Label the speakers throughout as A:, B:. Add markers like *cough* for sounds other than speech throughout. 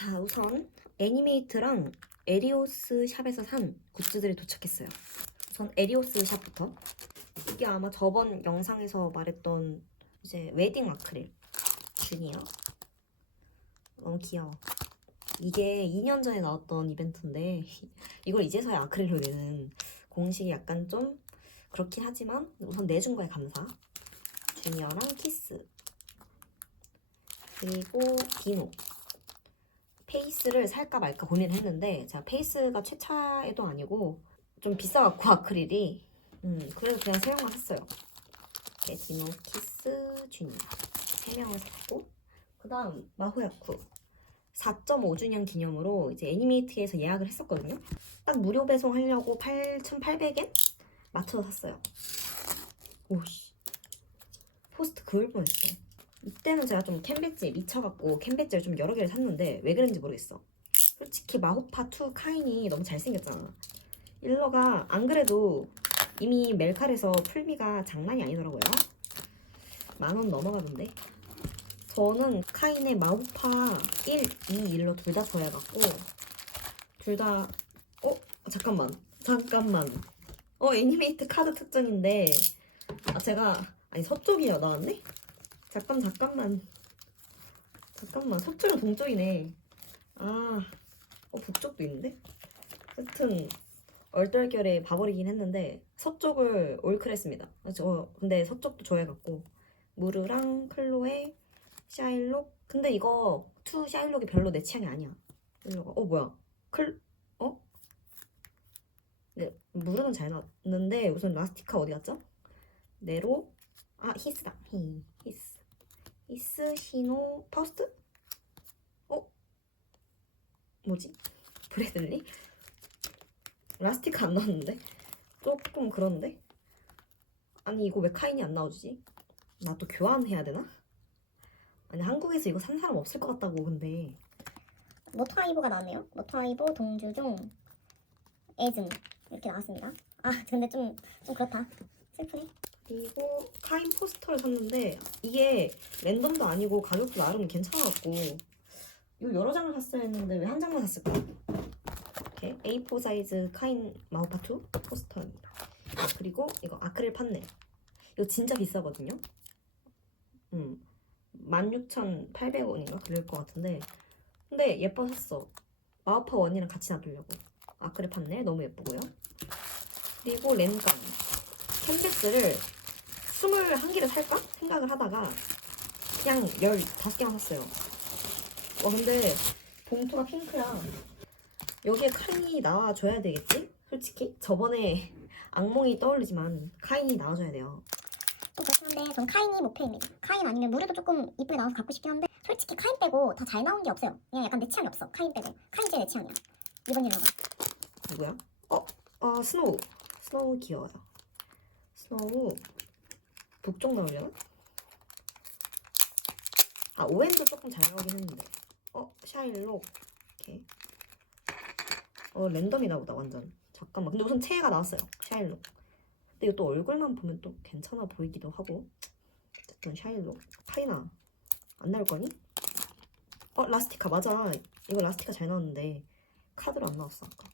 A: 자, 우선 애니메이트랑 에리오스 샵에서 산 굿즈들이 도착했어요. 우선 에리오스 샵부터. 이게 아마 저번 영상에서 말했던 이제 웨딩 아크릴 주니어. 너무 귀여워. 이게 2년 전에 나왔던 이벤트인데 *laughs* 이걸 이제서야 아크릴로 내는 공식이 약간 좀 그렇긴 하지만 우선 내준 거에 감사. 주니어랑 키스. 그리고 디노. 페이스를 살까 말까 고민했는데 제가 페이스가 최차에도 아니고 좀 비싸갖고 *laughs* 아크릴이 음 그래서 그냥 세 명만 샀어요. 이렇게 디노, 키스, 주니어 세 명을 샀고 그 다음 마호야쿠 4.5주년 기념으로 이제 애니메이트에서 예약을 했었거든요. 딱 무료 배송하려고 8,800엔 맞춰서 샀어요. 오씨 포스트 그을 뻔했어. 이때는 제가 좀 캔배지에 미쳐갖고 캔배지를 좀 여러 개를 샀는데 왜 그런지 모르겠어. 솔직히 마호파 2 카인이 너무 잘생겼잖아. 일러가 안 그래도 이미 멜칼에서 풀미가 장난이 아니더라고요. 만원 넘어가던데. 저는 카인의 마호파 1, 2 일러 둘 다 좋아해갖고 둘 다 어? 잠깐만 잠깐만 어 애니메이트 카드 특전인데 아 제가 아니 서쪽이요 나왔네? 잠깐 잠깐만. 잠깐만. 서쪽이랑 동쪽이네. 아 어, 북쪽도 있는데? 하여튼 얼떨결에 봐버리긴 했는데 서쪽을 올클했습니다. 아, 저 근데 서쪽도 좋아해갖고. 무르랑 클로에 샤일록. 근데 이거 투 샤일록이 별로 내 취향이 아니야. 일로가 어 뭐야? 클 어? 네 무르는 잘 나왔는데 우선 라스티카 어디 갔죠? 네로 아 히스다. 히 히스 히스 히노 파우스트? 어? 뭐지? 브래들리? 라스티카 안 나왔는데? 조금 그런데? 아니 이거 왜 카인이 안 나와주지? 나 또 교환해야 되나? 아니 한국에서 이거 산 사람 없을 것 같다고 근데
B: 모터아이보가 나왔네요. 모터아이보, 동주종, 애증 이렇게 나왔습니다. 아 근데 좀, 좀 그렇다. 슬프네.
A: 그리고 카인 포스터를 샀는데 이게 랜덤도 아니고 가격도 나름 괜찮았고 이거 여러 장을 샀어야 했는데 왜 한 장만 샀을까? 이렇게 A4 사이즈 카인 마우파2 포스터입니다. 그리고 이거 아크릴 판넬 이거 진짜 비싸거든요. 음 16,800원인가 그럴 것 같은데 근데 예뻐서 샀어. 마우파 원이랑 같이 놔두려고 아크릴 판넬 너무 예쁘고요. 그리고 렌감 캔버스를 21개를 살까? 생각을 하다가 그냥 15개만 샀어요. 와 근데 봉투가 핑크야. 여기에 카인이 나와줘야 되겠지? 솔직히 저번에 *laughs* 악몽이 떠오르지만 카인이 나와줘야 돼요.
B: 또 그렇긴 한데 전 카인이 목표입니다. 카인 아니면 무르도 조금 이쁘게 나와서 갖고 싶긴 한데 솔직히 카인 빼고 다 잘 나온 게 없어요. 그냥 약간 내 취향이 없어. 카인 빼고. 카인 제내 취향이야. 이번 일러가.
A: 누구야? 어? 어 스노우. 스노우 귀여워요. 스노우 북쪽 나오려나? 아 오엔도 조금 잘 나오긴 했는데. 어? 샤일록 이렇게. 어 랜덤이나 보다 완전. 잠깐만. 근데 우선 체가 나왔어요 샤일록 근데 이거 또 얼굴만 보면 또 괜찮아 보이기도 하고. 어쨌든 샤일록 파이나 안 나올 거니? 어 라스티카. 맞아. 이거 라스티카 잘 나왔는데 카드로 안 나왔어 아까.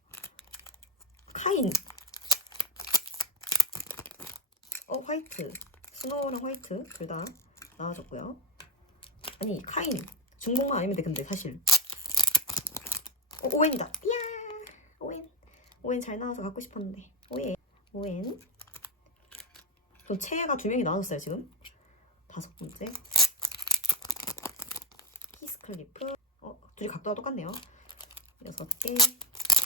A: 카인. 어 화이트 스노우랑 화이트 둘 다 나와줬고요. 아니 카인. 중복만 아니면 돼 근데 사실. 어, 오웬이다. 이야! 오웬. 오웬 잘 나와서 갖고 싶었는데. 오웬. 오웬. 저 체가 두 명이 나왔어요 지금. 다섯 번째. 키스클리프. 어 둘이 각도가 똑같네요. 여섯 개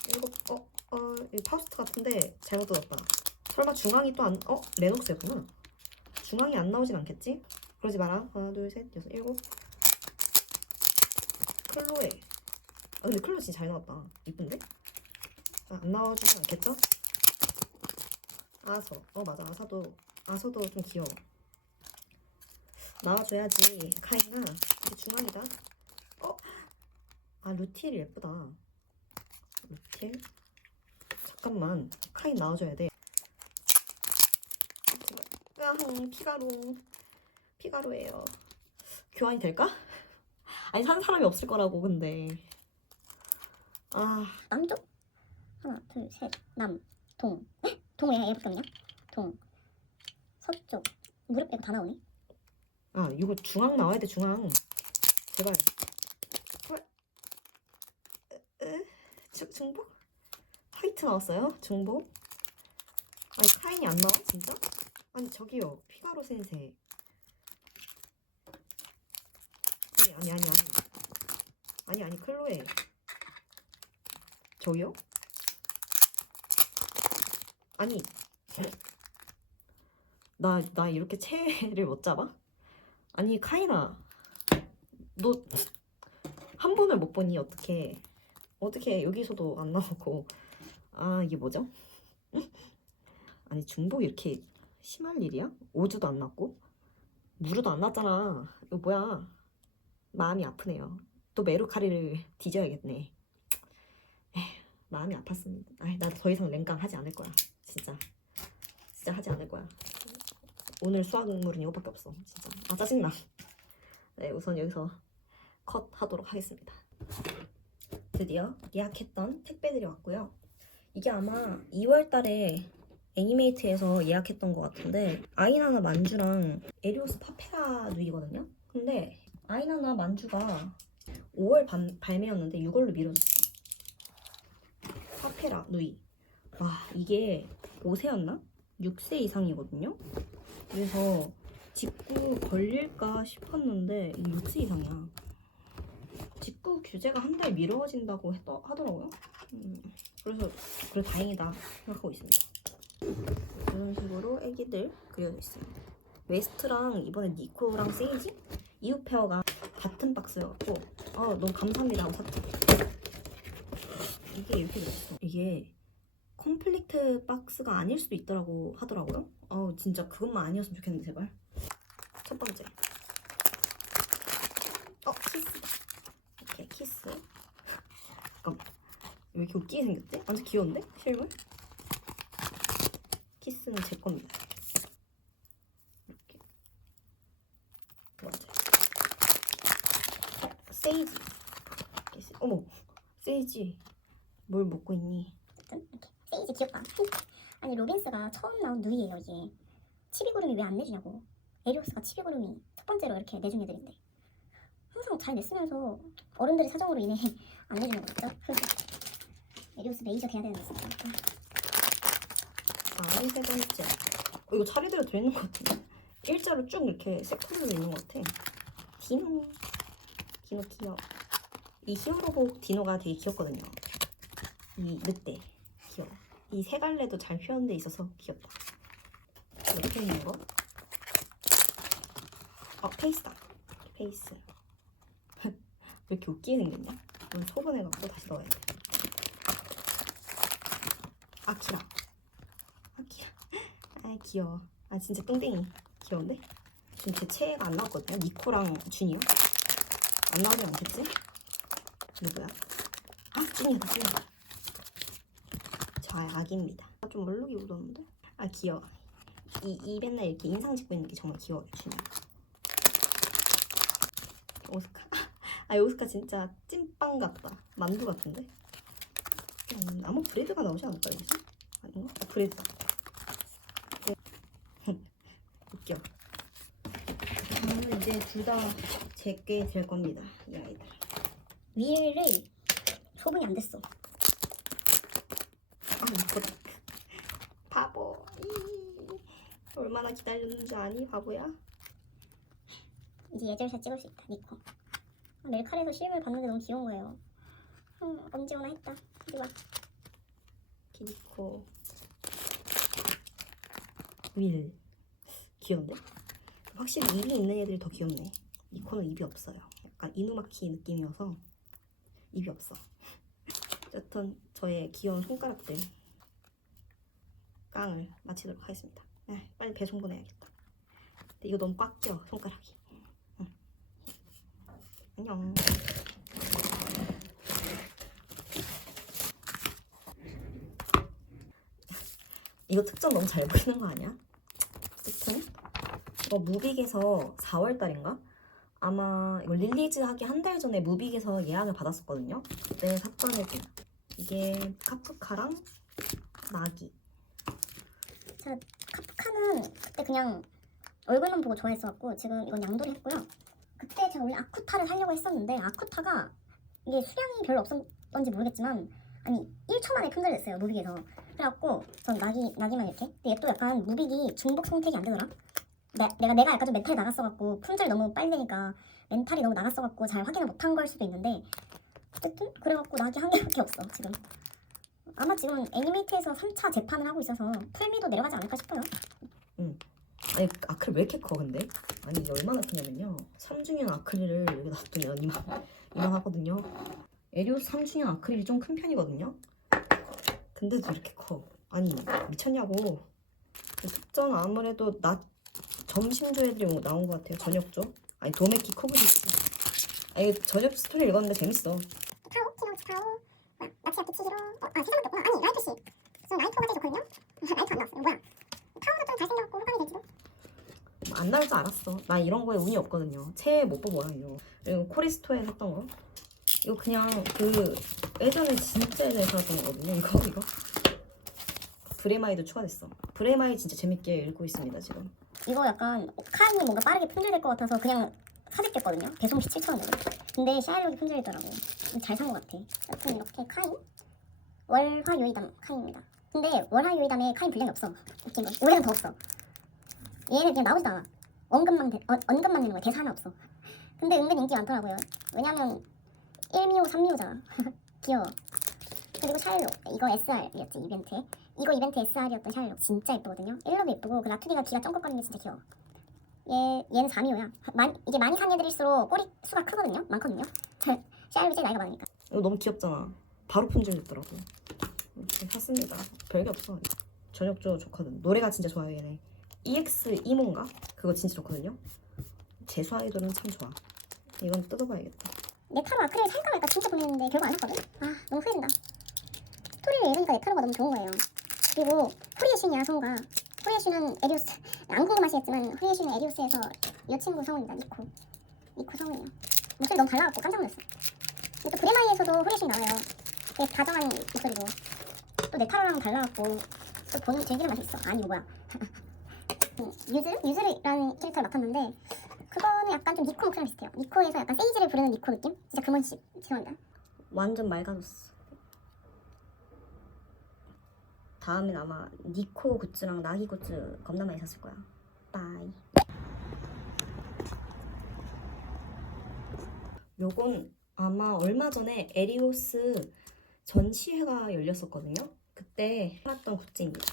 A: 일곱. 어, 어, 이 파우스트 같은데 잘못 뜯었다. 설마 중앙이 또 안, 어? 레녹스였구나. 중앙이 안 나오진 않겠지? 그러지 마라. 하나, 둘, 셋, 여섯, 일곱. 클로에. 아, 근데 클로 진짜 잘 나왔다. 이쁜데? 아, 안 나와주진 않겠죠? 아서. 어, 맞아. 아서도, 아서도 좀 귀여워. 나와줘야지. 카이나. 이게 중앙이다. 어? 아, 루티엘 예쁘다. 루티엘. 잠깐만 카인 나와줘야 돼. 으앙 피가로 피가로예요. 교환이 될까? 아니 산 사람이 없을 거라고 근데 아
B: 남쪽 하나 둘셋남동 에? 동왜 얘밖에 없냐? 동 서쪽 무릎 빼고 다 나오네
A: 아, 이거 중앙 나와야 돼, 중앙. 제발. 중, 중복? 화이트 나왔어요? 중복? 아니, 카인이 안 나와? 진짜? 아니, 저기요. 피가로 센세. 아니, 아니, 아니, 아니. 아니, 아니, 클로에. 저기요? 아니. 나, 나 이렇게 채를 못 잡아? 아니 카이나 너 한 번을 못 보니 어떻게 어떻게 여기서도 안 나오고 아 이게 뭐죠? 아니 중복 이렇게 심할 일이야? 오주도 안 났고? 무르도 안 났잖아. 이거 뭐야? 마음이 아프네요. 또 메루카리를 뒤져야겠네. 에휴, 마음이 아팠습니다. 아이 나더 이상 랭강 하지 않을 거야. 진짜. 진짜 하지 않을 거야. 오늘 수학물은 이거밖에 없어. 진짜. 아 짜증나. 네 우선 여기서 컷 하도록 하겠습니다. 드디어 예약했던 택배들이 왔고요. 이게 아마 2월 달에 애니메이트에서 예약했던 것 같은데 아이나나 만주랑 에리오스 파페라 누이거든요 근데 아이나나 만주가 5월 반, 발매였는데 6월로 미뤄졌어 파페라 누이 와 이게 5세였나? 6세 이상이거든요 그래서 직구 걸릴까 싶었는데 이게 6세 이상이야. 직구 규제가 한 달 미뤄진다고 했더, 하더라고요. 음, 그래서 그래 다행이다 생각하고 있습니다. 이런 식으로 애기들 그려져 있습니다. 웨스트랑 이번에 니코랑 세이지 이웃 페어가 같은 박스여갖고 아 너무 감사합니다 하고 샀죠. 이게 이렇게 들었어. 이게 컴플리트 박스가 아닐 수도 있더라고 하더라고요. 어 진짜 그것만 아니었으면 좋겠는데 제발. 첫 번째. 어 키스다. 이렇게 키스. 잠깐만. 왜 이렇게 웃기게 생겼대? 완전 귀여운데? 실물? 키스는 제 겁니다. 이렇게. 두 번째. 세이지. 어머, 세이지. 뭘 먹고 있니?
B: 이렇게 세이지 귀엽다 아니 로빈스가 처음 나온 누이예요 이게 치비구름이 왜 안 내주냐고 에리오스가 치비구름이 첫 번째로 이렇게 내준 애들인데 항상 잘 냈으면서 어른들의 사정으로 인해 *laughs* 안 내주는 거죠 *laughs* 에리오스 메이저 돼야 되는데 진짜
A: 다음 세 번째. 어, 이거 차례대로 들어있는 것 같은데? 일자로 쭉 이렇게 세트로 있는 것 같아. 디노. 디노 귀여워. 이 히어로복 디노가 되게 귀엽거든요. 이 늑대. 귀여워. 이 세 갈래도 잘 표현돼 있어서 귀엽다. 이렇게 있는 거. 어, 페이스다. 페이스. *laughs* 왜 이렇게 웃기게 생겼냐? 이건 소분해갖고 다시 넣어야 돼. 아키라. 아 귀여워. 아 진짜 똥땡이. 귀여운데? 지금 제 최애가 안 나왔거든요. 니코랑 준이요. 안 나오지 않겠지? 누구야? 아 준이다 준이다. 저 아기입니다. 아, 좀 얼룩이 묻었는데? 아 귀여워. 이, 이 맨날 이렇게 인상 짓고 있는 게 정말 귀여워요 준이. 오스카. *laughs* 아 오스카 진짜 찐빵 같다. 만두 같은데? 음, 아마 브레드가 나오지 않을까 여기서? 아닌가? 아, 브레드다. 웃겨. 다음은 이제 둘 다 제게 될 겁니다. 이 아이들.
B: 위를 소분이 안 됐어
A: 아. *laughs* 바보. 이. 얼마나 기다렸는지 아니 바보야?
B: 이제 예절샷 찍을 수 있다 니코 아, 멜칼에서 실물 봤는데 너무 귀여운 거예요 음, 언제 오나 했다 이리 와
A: 키리코. 윌. 귀여운데? 확실히 입이 있는 애들이 더 귀엽네. 이코는 입이 없어요. 약간 이누마키 느낌이어서 입이 없어. *laughs* 여튼 저의 귀여운 손가락들 깡을 마치도록 하겠습니다. 에, 빨리 배송 보내야겠다. 근데 이거 너무 꽉 껴, 손가락이. 응. 안녕. *laughs* 이거 특전 너무 잘 보이는 거 아니야? 어쨌든 이거 무빅에서 4월 달인가 아마 이거 릴리즈 하기 한 달 전에 무빅에서 예약을 받았었거든요. 그때 샀던 애들. 이게 카프카랑 나기.
B: 카프카는 그때 그냥 얼굴만 보고 좋아했어갖고 지금 이건 양도를 했고요. 그때 제가 원래 아쿠타를 사려고 했었는데 아쿠타가 이게 수량이 별로 없었던지 모르겠지만 아니 1초 만에 품절됐어요 무빅에서. 그래갖고 전 나기 나기만 이렇게. 근데 얘 또 약간 무빅이 중복 선택이 안 되더라. 내, 내가 내가 약간 좀 멘탈이 나갔어갖고 품절 너무 빨리 되니까 멘탈이 너무 나갔어갖고 잘 확인을 못한 걸 수도 있는데 어쨌든 그래갖고 나기 한 개밖에 없어 지금. 아마 지금 애니메이트에서 3차 재판을 하고 있어서 풀미도 내려가지 않을까 싶어요.
A: 아니 아크릴 왜 이렇게 커 근데? 아니 이게 얼마나 크냐면요 3주년 아크릴을 여기 놔두면 이만 이만 하거든요 에리오스 3주년 아크릴이 좀 큰 편이거든요 근데도 이렇게 커 아니 미쳤냐고 특전 아무래도 낮 점심조 애들이 나온 것 같아요 저녁 조 아니 도메키 코브리스 아니 저녁 스토리 읽었는데 재밌어
B: 카오, 키노, 카오, 나치야키 치히로, 어, 아 세상밖에 없구나. 아니 라이트 씨, 지금 라이트가 제일 좋거든요. *laughs* 라이트 안 나왔어. 뭐야? 카오도 좀 잘생겨갖고 호감이 되지도.
A: 안 나올 줄 알았어. 나 이런 거에 운이 없거든요. 채 못 뽑아요, 이거. 그리고 코리스토에 샀던 거. 이거 그냥 그 예전에 진짜 예전에 살았던 거거든요. 이거 이거. 브레마이도 추가됐어. 브레마이 진짜 재밌게 읽고 있습니다 지금.
B: 이거 약간 카인이 뭔가 빠르게 품절될 것 같아서 그냥 사들겠거든요. 배송비 7,000원. 근데 샤일록이 품절이더라고. 잘 산 것 같아. 여튼 이렇게 카인 월화 요이담 카인입니다. 근데 월화 요이담에 카인 분량이 없어. 웃긴 건 올해는 더 없어. 얘는 그냥 나오지도 않아. 언급만 대, 어, 언급만 되는 거야. 대사 하나 없어. 근데 은근 인기 많더라고요. 왜냐면 1미호 3미호잖아. *laughs* 귀여워. 그리고 샤일록 이거 SR이었지 이벤트에. 이거 이벤트 SR이었던 샤일록 진짜 예쁘거든요. 1럽이 예쁘고 그 라투디가 귀가 쫑긋거리는 게 진짜 귀여워. 얘 얘는 4미호야. 만, 이게 많이 산 애들일수록 꼬리 수가 크거든요. 많거든요. *laughs* 샤일록이 제일 나이가 많으니까.
A: 이거 너무 귀엽잖아. 바로 품절됐더라고. 이렇게 샀습니다. 별게 없어. 저녁조 좋거든. 노래가 진짜 좋아요 얘네. EX 이모인가? 그거 진짜 좋거든요. 재수 아이돌은 참 좋아. 이건 뜯어봐야겠다.
B: 네타로 아크릴 살까 말까 진짜 고민했는데 결국 안 샀거든? 아 너무 후회된다 스토리를 읽으니까 네타로가 너무 좋은 거예요 그리고 성우가 후리의 신은 에리오스 안 궁금하시겠지만 신은 에리오스에서 이 친구 성우입니다 니코 니코 성우예요 목소리 너무 달라갖고 깜짝 놀랐어 근데 또 브레마이에서도 후리의 신 나와요 되게 다정한 목소리로 또 네타로랑 달라갖고 또 보는 즐기는 맛이 있어 아니 뭐야 음, *laughs* 유즈? 유즈라는 캐릭터를 맡았는데 그거는 약간 좀 니코 목소리랑 비슷해요. 니코에서 약간 세이지를 부르는 니코 느낌? 진짜 금원씨 죄송합니다.
A: 완전 맑아졌어. 다음엔 아마 니코 굿즈랑 나기 굿즈 겁나 많이 샀을 거야. 빠이. 요건 아마 얼마 전에 에리오스 전시회가 열렸었거든요. 그때 팔았던 굿즈입니다.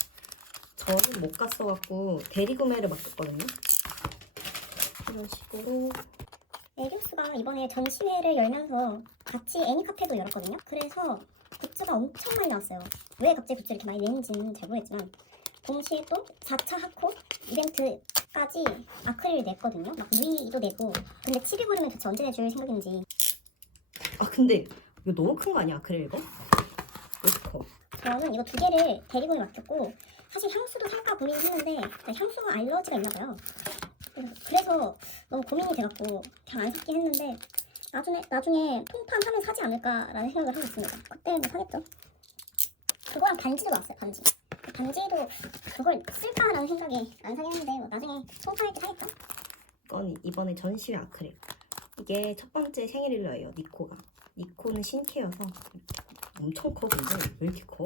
A: 저는 못 갔어갖고 대리구매를 맡겼거든요. 이런 식으로
B: 에리오스가 이번에 전시회를 열면서 같이 애니카페도 열었거든요. 그래서 굿즈가 엄청 많이 나왔어요. 왜 갑자기 굿즈를 이렇게 많이 내는지는 잘 모르겠지만 동시에 또 4차 하코 이벤트까지 아크릴 냈거든요. 막 누이도 내고 근데 7위고르면 도대체 언제 내줄 생각인지
A: 아 근데 이거 너무 큰 거 아니야 아크릴 이거? 왜 이렇게 커?
B: 저는 이거 두 개를 대리군에 맡겼고 사실 향수도 살까 고민했는데 향수가 알러지가 있나 봐요. 그래서 너무 고민이 돼갖고 그냥 안 샀긴 했는데 나중에 나중에 통판하면 사지 않을까라는 생각을 하고 있습니다. 그때 뭐 사겠죠. 그거랑 반지도 나왔어요. 반지. 그 반지도 그걸 쓸까라는 생각에 안 사긴 했는데 뭐 나중에 통판할 때 사겠죠.
A: 이건 이번에 전시회 아크릴. 이게 첫 번째 생일일러예요 니코가. 니코는 신캐여서 엄청 커 근데 왜 이렇게 커?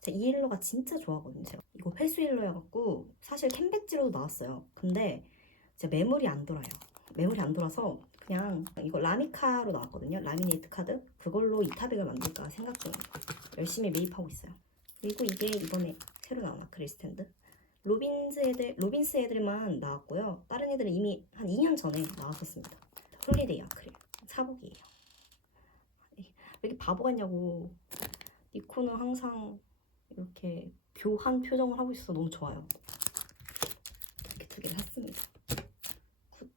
A: 제가 이 일러가 진짜 좋아하거든요. 제가. 이거 회수 일러여갖고 사실 캔배지로도 나왔어요. 근데 진짜 매물이 안 돌아요. 매물이 안 돌아서 그냥 이거 라미카로 나왔거든요. 라미네이트 카드 그걸로 이타백을 만들까 생각 중이에요. 열심히 매입하고 있어요. 그리고 이게 이번에 새로 나온 아크릴 스탠드. 로빈스 애들 로빈스 애들만 나왔고요. 다른 애들은 이미 한 2년 전에 나왔었습니다. 홀리데이 아크릴 사복이에요. 왜 이렇게 바보 같냐고. 니코는 항상 이렇게 교한 표정을 하고 있어서 너무 좋아요. 이렇게 두 개를 샀습니다. 굿.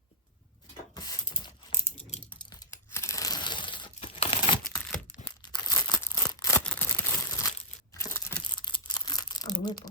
A: 아 너무 예뻐.